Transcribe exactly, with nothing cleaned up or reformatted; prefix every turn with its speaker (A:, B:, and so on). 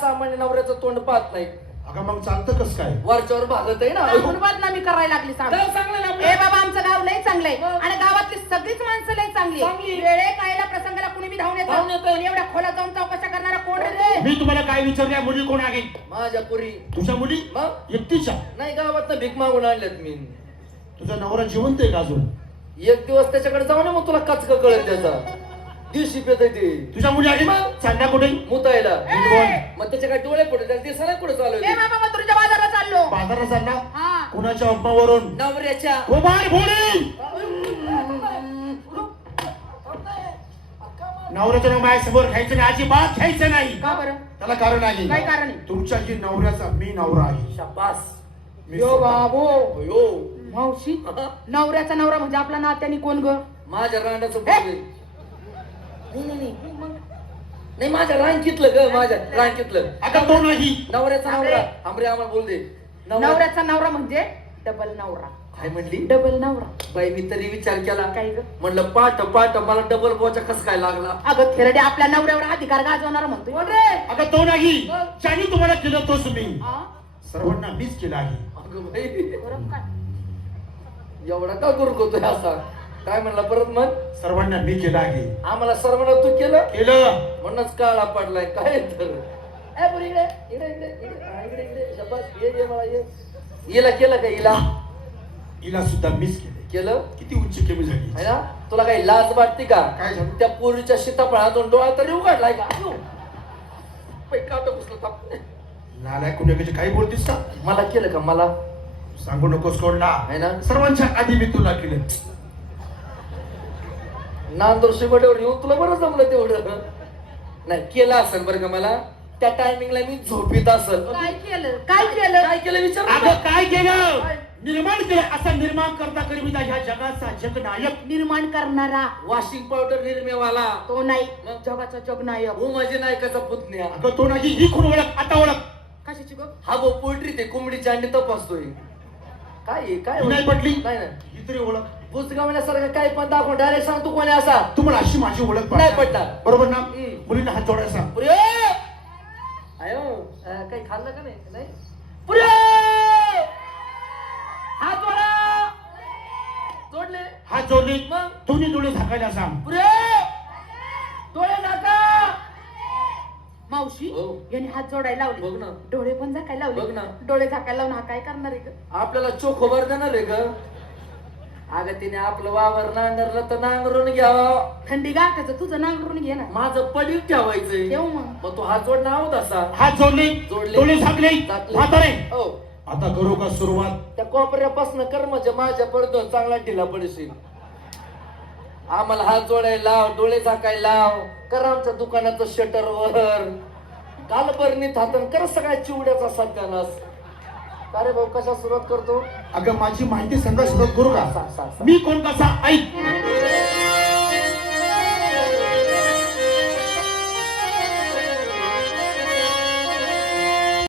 A: सामान्य नवऱ्याचं तोंड पाहत नाही.
B: अगं मग चालतं कस काय?
A: वरच्यावर भागत आहे ना.
C: म्हणून बदनामी करायला लागली सांग.
A: गाव चांगलं ना आपलं.
C: ए बाबा आमचं गाव लय चांगलंय आणि गावातली सगळीच माणसं लय चांगली
A: चांगली.
C: वेळे कायला प्रसंगाला कुणी बी धावून
A: धावून
C: येतं
A: येतं.
C: पण एवढ्या खोला जाऊन चौकशा करणारा कोण रे रे?
B: मी तुम्हाला काय विचारल्या मुली कोण आहे?
A: माझ्या पुरी.
B: तुझ्या मुली?
A: मग
B: एकटीच्या?
A: नाही गावात भीक मागून आणल्यात मी.
B: तुझा नवरा जिवंत आहे का अजून?
A: एक दिवस त्याच्याकडे जाऊ ना मग तुला कचक कळत त्याचा. दिवशी पेत ते
B: तुझ्या मुली आहे?
A: मग?
B: चालल्या कुठे?
A: मुतायला.
C: ए!
A: मग त्याच्या काय डोळे पुढे त्याला दिसायला कुठे चालू
C: ए बाबा मग तुझ्या बाजारात चाललो.
B: बाजारात चालला?
C: हा
B: कुणाच्या अब्बावरून?
A: नवऱ्याच्या.
B: कोबार भोळी! नवऱ्याचं नाव माझ्या समोर घ्यायचं नाही, अजिबात घ्यायचं नाही.
C: का बरं?
B: त्याला कारण आहे.
C: काय कारण आहे?
B: तुमच्या जी नवऱ्याचा मी नवरा आहे.
A: शाबास.
B: मी
C: यो
B: स्वतः-
C: बाबो
A: यो.
C: मावशी नवऱ्याचा नवरा म्हणजे आपला नात्यानी कोण ग?
A: माझ्या रांडाचं
C: ए!
A: बोलले. नाही नाही नाही नाही माझ्या रांकीतलं ग माझ्या रांकीतलं.
B: आता तो नाही.
A: नवऱ्याचा
C: अरे.
A: नवरा आमरे आम्हाला बोल दे. नवरा-
C: नवऱ्याचा नवरा म्हणजे डबल नवरा.
A: काय म्हणली?
C: डबल नवरा
A: बाई मी तरी विचार केला.
C: काय ग?
A: म्हणलं पाठ पाठ मला डबल बोचा कस काय लागला.
C: अगं थेरडे आपल्या नवऱ्यावर अधिकार गाजवणार म्हणतोय कोण रे?
B: आता तो नाही. ज्याने तुम्हाला केलं तोच मी.
C: हा?
B: सर्वांना मीच केलं आहे.
A: अगं बाई
C: बरं काय?
A: एवढा का गुरगुतोय असा? काय म्हणला परत मग?
B: सर्वांना मी केलं आहे.
A: आम्हाला सर्वांना तू केलं
B: केलं.
A: म्हणूनच काळा पडलाय काय तर. ए पुरी इकडे इकडे इकडे इकडे हा, इकडे इकडे शपथ ये ये मला ये. हिला केलं का हिला?
B: हिला सुद्धा मीच केलं.
A: केलं
B: किती उच्च कमी झाली.
A: है ना? तुला काही लाज वाटते का?
B: काय झालं?
A: त्या पोरीच्या सीताफळातून डोळा तरी उघडलाय का? अयो. बाई, काटा घुसला थांब.
B: नालाय कुणाकडे काही बोलतीस का?
A: मला केलं का मला?
B: सांगू नकोस कोणला.
A: है ना?
B: सर्वांच्या आधी मी तुला केलं.
A: नांदूर शिबड्यावर येऊन तुला बरं जमलं तेवढं. नाही केलं असेल बरं का मला. त्या टायमिंगला मी झोपीत असेल.
C: काय केलं? काय केलं?
A: काय केलं विचार ना.
B: अगं काय केलं? निर्माण केलं. असा निर्माण करता करविता ह्या जगाचा जगनायक.
C: निर्माण करणारा
A: वॉशिंग पावडर निर्मेवाला.
C: तो नाही
A: मग?
C: जगाचा जगनायक.
A: हो माझी नायकाचा पुतण्या.
B: अगं तो नाही. ही कोण ओळख? आता ओळख.
C: कशाची गं?
A: हा भाऊ पोल्ट्री ते कोंबडीची अंडी तपासतोय. काय आहे? काय
B: ही नाही पटली?
A: नाही नाही
B: ही तरी ओळख.
A: बुजगावण्यासारखं काय पण दाखव. डायरेक्ट सांग तू कोणी असा.
B: तुम्हाला अशी माझी ओळख
A: नाही
B: पाहिजे.
A: पटणार.
B: बरोबर ना?
A: हम्म.
B: मुलींना हात जोडायचा.
A: पुरे आयो अं, काही खाल्लं का नाही? नाही पुरे हात जोडा. जोडले
B: हात जोडले.
A: मग
B: दोन्ही डोळे झाकायला सांग.
A: पुरे डोळे नाका.
C: मावशी
A: हो.
C: याने हात जोडायला
A: बघ
C: लावले
A: ना.
C: डोळे पण झाकायला
A: बघ
C: लावले
A: ना.
C: डोळे झाकायला लावून हा काय करणार आहे ग?
A: आपल्याला चोखोबर देणार आहे ग. अगं तिने आपलं वावर नांगरलं तर नांगरून घ्यावं.
C: थंडी गाठायचं तुझं नांगरून घे ना.
A: माझं पडील ठेवायचंय.
C: ठेव मग.
A: मग तू हात जोडणं आहोत असा.
B: हात जोडले.
A: जोडले.
B: डोळे झाकले.
A: झाकले.
B: म्हातारे
A: हो
B: आता करू का सुरुवात?
A: त्या कोपऱ्यापासून कर म्हणजे माझ्या पडतो चांगला ढिला पडशील. आम्हाला हात जोडायला लाव. डोळे झाकायला लाव. कर आमच्या दुकानाचं शटर वर. कालबरणीत हातन कर सगळ्या चिवड्याचा सत्यानाश. अरे भाऊ कशा सुरुवात करतो?
B: अगं माझी माहिती संघ सुरुवात करू
A: सांग,
B: का?
A: सांग, सांग.
B: मी कोण कसा ऐक.